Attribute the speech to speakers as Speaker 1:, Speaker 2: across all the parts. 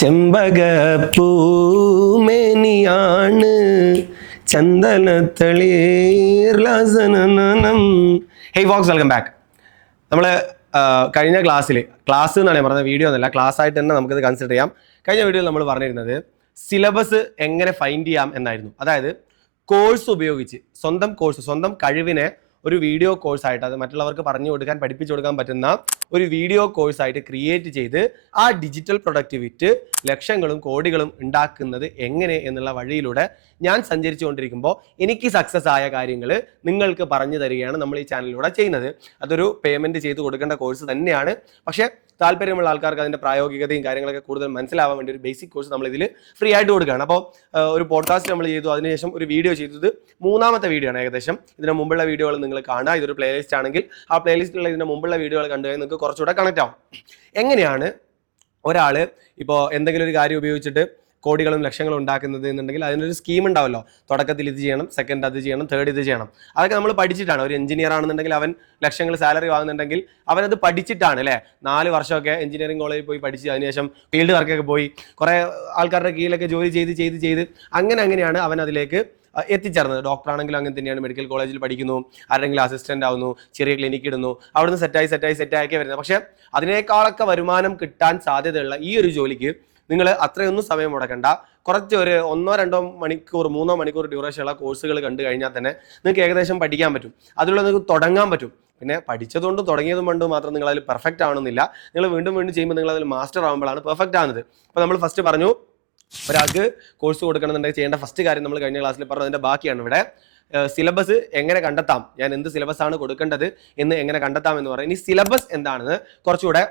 Speaker 1: ചെമ്പകപ്പൂമേനിയാണ് ചന്ദനത്തളീർലാസനം hey folks welcome back നമ്മൾ കഴിഞ്ഞ ക്ലാസ്സിൽ ക്ലാസ് എന്നാണ് ഞാൻ പറഞ്ഞത് വീഡിയോ എന്നല്ല ക്ലാസ് ആയിട്ട് തന്നെ നമുക്കിത് കൺസിഡർ ചെയ്യാം. കഴിഞ്ഞ വീഡിയോയിൽ നമ്മൾ പറഞ്ഞിരുന്നത് സിലബസ് എങ്ങനെ ഫൈൻഡ് ചെയ്യാം എന്നായിരുന്നു. അതായത് കോഴ്സ് ഉപയോഗിച്ച് സ്വന്തം കോഴ്സ് സ്വന്തം കഴിവിനെ ഒരു വീഡിയോ കോഴ്സായിട്ട് അത് മറ്റുള്ളവർക്ക് പറഞ്ഞു കൊടുക്കാൻ പഠിപ്പിച്ചു കൊടുക്കാൻ പറ്റുന്ന ഒരു വീഡിയോ കോഴ്സായിട്ട് ക്രിയേറ്റ് ചെയ്ത് ആ ഡിജിറ്റൽ പ്രൊഡക്ടിവിറ്റ് ലക്ഷങ്ങളും കോടികളും ഉണ്ടാക്കുന്നത് എങ്ങനെ എന്നുള്ള വഴിയിലൂടെ ഞാൻ സഞ്ചരിച്ചുകൊണ്ടിരിക്കുമ്പോൾ എനിക്ക് സക്സസ് ആയ കാര്യങ്ങൾ നിങ്ങൾക്ക് പറഞ്ഞു തരികയാണ് നമ്മൾ ഈ ചാനലിലൂടെ ചെയ്യുന്നത്. അതൊരു പേയ്മെന്റ് ചെയ്ത് കൊടുക്കേണ്ട കോഴ്സ് തന്നെയാണ്. പക്ഷേ താല്പര്യമുള്ള ആൾക്കാർക്ക് അതിന്റെ പ്രായോഗികതയും കാര്യങ്ങളൊക്കെ കൂടുതൽ മനസ്സിലാവാൻ വേണ്ടി ഒരു ബേസിക് കോഴ്സ് നമ്മൾ ഇതിൽ ഫ്രീ ആയിട്ട് കൊടുക്കുകയാണ്. അപ്പോൾ ഒരു പോഡ്കാസ്റ്റ് നമ്മൾ ചെയ്തു. അതിനുശേഷം ഒരു വീഡിയോ ചെയ്തത് മൂന്നാമത്തെ വീഡിയോ ആണ് ഏകദേശം. ഇതിന് മുമ്പുള്ള വീഡിയോകൾ നിങ്ങൾ കാണുക. ഇതൊരു പ്ലേലിസ്റ്റ് ആണെങ്കിൽ ആ പ്ലേലിസ്റ്റിലുള്ള ഇതിന്റെ മുമ്പുള്ള വീഡിയോകൾ കണ്ടു കഴിഞ്ഞാൽ നിങ്ങൾക്ക് കുറച്ചുകൂടെ കണക്റ്റ് ആവും. എങ്ങനെയാണ് ഒരാൾ ഇപ്പോൾ എന്തെങ്കിലും ഒരു കാര്യം ഉപയോഗിച്ചിട്ട് കോടികളും ലക്ഷങ്ങളും ഉണ്ടാക്കുന്നത് എന്നുണ്ടെങ്കിൽ അതിനൊരു സ്കീം ഉണ്ടാവല്ലോ. തുടക്കത്തിൽ ഇത് ചെയ്യണം സെക്കൻഡ് അത് ചെയ്യണം തേർഡ് ഇത് ചെയ്യണം. അതൊക്കെ നമ്മൾ പഠിച്ചിട്ടാണ്. ഒരു എഞ്ചിനീയർ ആണെന്നുണ്ടെങ്കിൽ അവൻ ലക്ഷങ്ങൾ സാലറി വാങ്ങുന്നുണ്ടെങ്കിൽ അവനത് പഠിച്ചിട്ടാണ് അല്ലേ? നാല് വർഷമൊക്കെ എഞ്ചിനീയറിംഗ് കോളേജിൽ പോയി പഠിച്ച് അതിനുശേഷം ഫീൽഡ് വർക്കൊക്കെ പോയി കുറേ ആൾക്കാരുടെ കീഴിലൊക്കെ ജോലി ചെയ്ത് ചെയ്ത് ചെയ്ത് അങ്ങനെ അങ്ങനെയാണ് അവൻ അതിലേക്ക് എത്തിച്ചേർന്നത്. ഡോക്ടർ ആണെങ്കിലും അങ്ങനെ തന്നെയാണ്. മെഡിക്കൽ കോളേജിൽ പഠിക്കുന്നു. ആരെങ്കിലും അസിസ്റ്റന്റ് ആവുന്നു. ചെറിയ ക്ലിനിക്ക് ഇടുന്നു. അവിടുന്ന് സെറ്റായി സെറ്റായി സെറ്റാക്കി വരുന്നത്. പക്ഷേ അതിനേക്കാളൊക്കെ വരുമാനം കിട്ടാൻ സാധ്യതയുള്ള ഈ ഒരു ജോലിക്ക് നിങ്ങൾ അത്രയൊന്നും സമയം മുടക്കണ്ട. കുറച്ച് ഒരു ഒന്നോ രണ്ടോ മണിക്കൂർ മൂന്നോ മണിക്കൂർ ഡ്യൂറേഷനുള്ള കോഴ്സുകൾ കണ്ടു കഴിഞ്ഞാൽ തന്നെ നിങ്ങൾക്ക് ഏകദേശം പഠിക്കാൻ പറ്റും. അതിലൂടെ നിങ്ങൾക്ക് തുടങ്ങാൻ പറ്റും. പിന്നെ പഠിച്ചതുകൊണ്ട് തുടങ്ങിയതും കൊണ്ടും മാത്രം നിങ്ങൾ അതിൽ പെർഫെക്റ്റ് ആവണമെന്നില്ല. നിങ്ങൾ വീണ്ടും വീണ്ടും ചെയ്യുമ്പോൾ നിങ്ങൾ അതിൽ മാസ്റ്റർ ആകുമ്പോഴാണ് പെർഫെക്റ്റ് ആവുന്നത്. അപ്പോൾ നമ്മൾ ഫസ്റ്റ് പറഞ്ഞു ഒരാൾക്ക് കോഴ്സ് കൊടുക്കണമെന്നുണ്ടെങ്കിൽ ചെയ്യേണ്ട ഫസ്റ്റ് കാര്യം നമ്മൾ കഴിഞ്ഞ ക്ലാസ്സിൽ പറഞ്ഞു അതിന്റെ ബാക്കിയാണ് ഇവിടെ. സിലബസ് എങ്ങനെ കണ്ടെത്താം? ഞാൻ എന്ത് സിലബസാണ് കൊടുക്കേണ്ടത് എന്ന് എങ്ങനെ കണ്ടെത്താം എന്ന് പറയാം. ഇനി സിലബസ് എന്താണെന്ന് കുറച്ചുകൂടെ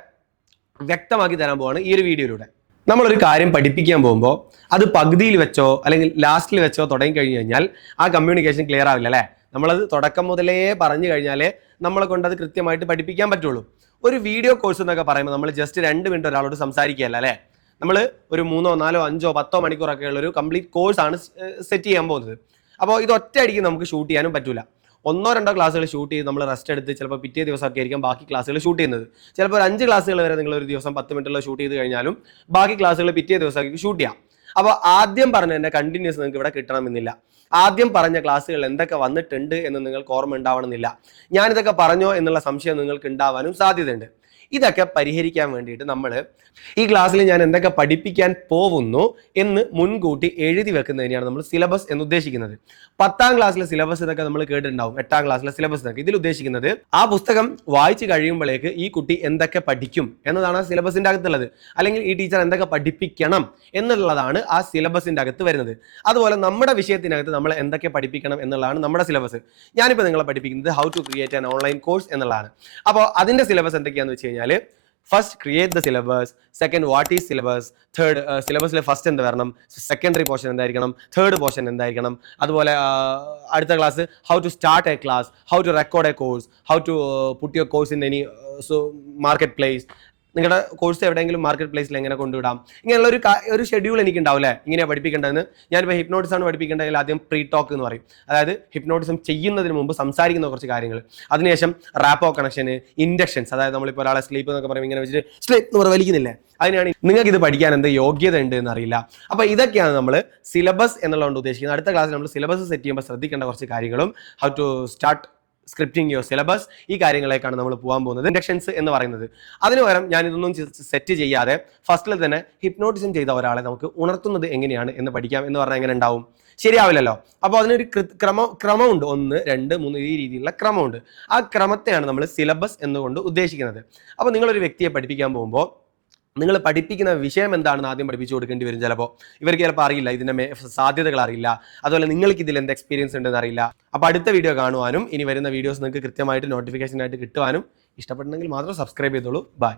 Speaker 1: വ്യക്തമാക്കി തരാൻ പോവാണ് ഈ ഒരു വീഡിയോയിലൂടെ നമ്മളൊരു കാര്യം പഠിപ്പിക്കാൻ പോകുമ്പോൾ അത് പകുതിയിൽ വെച്ചോ അല്ലെങ്കിൽ ലാസ്റ്റിൽ വെച്ചോ തുടങ്ങി കഴിഞ്ഞു കഴിഞ്ഞാൽ ആ കമ്മ്യൂണിക്കേഷൻ ക്ലിയർ ആവില്ല അല്ലേ? നമ്മളത് തുടക്കം മുതലേ പറഞ്ഞു കഴിഞ്ഞാലേ നമ്മളെ കൊണ്ട് അത് കൃത്യമായിട്ട് പഠിപ്പിക്കാൻ പറ്റുള്ളൂ. ഒരു വീഡിയോ കോഴ്സ് എന്നൊക്കെ പറയുമ്പോൾ നമ്മൾ ജസ്റ്റ് രണ്ട് മിനിറ്റ് ഒരാളോട് സംസാരിക്കുകയല്ല അല്ലേ? നമ്മൾ ഒരു മൂന്നോ നാലോ അഞ്ചോ പത്തോ മണിക്കൂറൊക്കെയുള്ള ഒരു കംപ്ലീറ്റ് കോഴ്സാണ് സെറ്റ് ചെയ്യാൻ പോകുന്നത്. അപ്പോൾ ഇത് ഒറ്റയടിക്ക് നമുക്ക് ഷൂട്ട് ചെയ്യാനും പറ്റില്ല ഒന്നോ രണ്ടോ ക്ലാസ്സുകൾ ഷൂട്ട് ചെയ്ത് നമ്മൾ റെസ്റ്റ് എടുത്ത് ചിലപ്പോൾ പിറ്റേ ദിവസമൊക്കെ ആയിരിക്കും ബാക്കി ക്ലാസ്സുകൾ ഷൂട്ട് ചെയ്യുന്നത്. ചിലപ്പോൾ ഒരു അഞ്ച് ക്ലാസ്സുകൾ വരെ നിങ്ങൾ ഒരു ദിവസം പത്ത് മിനിറ്റുള്ള ഷൂട്ട് ചെയ്ത് കഴിഞ്ഞാലും ബാക്കി ക്ലാസ്സുകൾ പിറ്റേ ദിവസമൊക്കെ ഷൂട്ട് ചെയ്യാം. അപ്പോൾ ആദ്യം പറഞ്ഞതിന്റെ കണ്ടിന്യൂസ് നിങ്ങൾക്ക് ഇവിടെ കിട്ടണമെന്നില്ല. ആദ്യം പറഞ്ഞ ക്ലാസ്സുകൾ എന്തൊക്കെ വന്നിട്ടുണ്ട് എന്ന് നിങ്ങൾക്ക് ഓർമ്മ ഉണ്ടാവണമെന്നില്ല ഞാനിതൊക്കെ പറഞ്ഞോ എന്നുള്ള സംശയം നിങ്ങൾക്ക് ഉണ്ടാവാനും സാധ്യതയുണ്ട്. ഇതൊക്കെ പരിഹരിക്കാൻ വേണ്ടിയിട്ട് നമ്മൾ ഈ ക്ലാസ്സിൽ ഞാൻ എന്തൊക്കെ പഠിപ്പിക്കാൻ പോകുന്നു എന്ന് മുൻകൂട്ടി എഴുതി വെക്കുന്നതിനെയാണ് നമ്മൾ സിലബസ് എന്ന് ഉദ്ദേശിക്കുന്നത് പത്താം ക്ലാസ്സിലെ സിലബസ് ഇതൊക്കെ നമ്മൾ കേട്ടിട്ടുണ്ടാവും. എട്ടാം ക്ലാസ്സിലെ സിലബസ് ഇതൊക്കെ. ഇതിൽ ഉദ്ദേശിക്കുന്നത് ആ പുസ്തകം വായിച്ചു കഴിയുമ്പോഴേക്ക് ഈ കുട്ടി എന്തൊക്കെ പഠിക്കും എന്നതാണ് ആ സിലബസിന്റെ അകത്തുള്ളത്. അല്ലെങ്കിൽ ഈ ടീച്ചർ എന്തൊക്കെ പഠിപ്പിക്കണം എന്നുള്ളതാണ് ആ സിലബസിന്റെ അകത്ത് വരുന്നത്. അതുപോലെ നമ്മുടെ വിഷയത്തിനകത്ത് നമ്മൾ എന്തൊക്കെ പഠിപ്പിക്കണം എന്നുള്ളതാണ് നമ്മുടെ സിലബസ് ഞാനിപ്പോൾ നിങ്ങളെ പഠിപ്പിക്കുന്നത് how to create an online course എന്നുള്ളതാണ്. അപ്പോൾ അതിന്റെ സിലബസ് എന്തൊക്കെയാണെന്ന് വെച്ച് first create the syllabus second what is syllabus third സിലബസിലെ first എന്ത് വരണം സെക്കൻഡറി പോർഷൻ എന്തായിരിക്കണം തേർഡ് പോർഷൻ എന്തായിരിക്കണം അതുപോലെ അടുത്ത class how to start a class how to record a course how to put your course in any marketplace നിങ്ങളുടെ course എവിടെയെങ്കിലും market പ്ലേസിൽ എങ്ങനെ കൊണ്ടുവിടാം? ഇങ്ങനെയുള്ള ഒരു ഒരു ഷെഡ്യൂൾ എനിക്ക് ഉണ്ടാവില്ലേ ഇങ്ങനെ പഠിപ്പിക്കേണ്ടതെന്ന്. ഞാനിപ്പോൾ ഹിപ്നോട്ടിസം ആണ് പഠിപ്പിക്കേണ്ടതിൽ ആദ്യം പ്രീ ടോക്ക് എന്ന് പറയും. അതായത് ഹിപ്നോട്ടിസം ചെയ്യുന്നതിന് മുമ്പ് സംസാരിക്കുന്ന കുറച്ച് കാര്യങ്ങൾ. അതിനുശേഷം റാപ്പോ കണക്ഷൻ ഇൻഡക്ഷൻസ് അതായത് നമ്മളിപ്പോൾ ഒരാളെ സ്ലീപ്പ് എന്നൊക്കെ പറയും ഇങ്ങനെ വെച്ചിട്ട് സ്ലീപ്പ് എന്ന് പറഞ്ഞ് വലിക്കുന്നില്ലേ? അതിനാണ് നിങ്ങൾക്ക് ഇത് പഠിക്കാൻ എന്ത് യോഗ്യത ഉണ്ട് എന്ന് അറിയില്ല അപ്പോൾ ഇതൊക്കെയാണ് നമ്മൾ സിലബസ് എന്നുള്ളതുകൊണ്ട് ഉദ്ദേശിക്കുന്നത്. അടുത്ത ക്ലാസ്സിൽ നമ്മൾ സിലബസ് സെറ്റ് ചെയ്യുമ്പോൾ ശ്രദ്ധിക്കേണ്ട കുറച്ച് കാര്യങ്ങളും how to start scripting syllabus ഈ കാര്യങ്ങളേക്കാണ് നമ്മൾ പോകാൻ പോകുന്നത്. ഇൻഡക്ഷൻസ് എന്ന് പറയുന്നത്. അതിന് പകരം ഞാൻ ഇതൊന്നും സെറ്റ് ചെയ്യാതെ ഫസ്റ്റിൽ തന്നെ ഹിപ്നോട്ടിസം ചെയ്ത ഒരാളെ നമുക്ക് ഉണർത്തുന്നത് എങ്ങനെയാണ് എന്ന് പഠിക്കാം എന്ന് പറഞ്ഞാൽ എങ്ങനെ ഉണ്ടാവും? ശരിയാവില്ലല്ലോ. അപ്പോൾ അതിനൊരു ക്രമ ക്രമമുണ്ട്. ഒന്ന് രണ്ട് മൂന്ന് ഈ രീതിയിലുള്ള ക്രമമുണ്ട്. ആ ക്രമത്തെയാണ് നമ്മൾ സിലബസ് എന്നുകൊണ്ട് ഉദ്ദേശിക്കുന്നത്. അപ്പോൾ നിങ്ങളൊരു വ്യക്തിയെ പഠിപ്പിക്കാൻ പോകുമ്പോൾ നിങ്ങൾ പഠിപ്പിക്കുന്ന വിഷയം എന്താണെന്ന് ആദ്യം പഠിപ്പിച്ചു കൊടുക്കേണ്ടി വരും ചിലപ്പോൾ ഇവർക്ക് ചിലപ്പോൾ അറിയില്ല ഇതിന്റെ സാധ്യതകൾ അറിയില്ല. അതുപോലെ നിങ്ങൾക്ക് ഇതിൽ എന്ത് എക്സ്പീരിയൻസ് ഉണ്ടെന്ന് അറിയില്ല. അപ്പോൾ അടുത്ത വീഡിയോ കാണുവാനും ഇനി വരുന്ന വീഡിയോസ് നിങ്ങൾക്ക് കൃത്യമായിട്ട് നോട്ടിഫിക്കേഷൻ ആയിട്ട് കിട്ടുവാനും ഇഷ്ടപ്പെട്ടെങ്കിൽ മാത്രം സബ്സ്ക്രൈബ് ചെയ്തോളൂ. ബൈ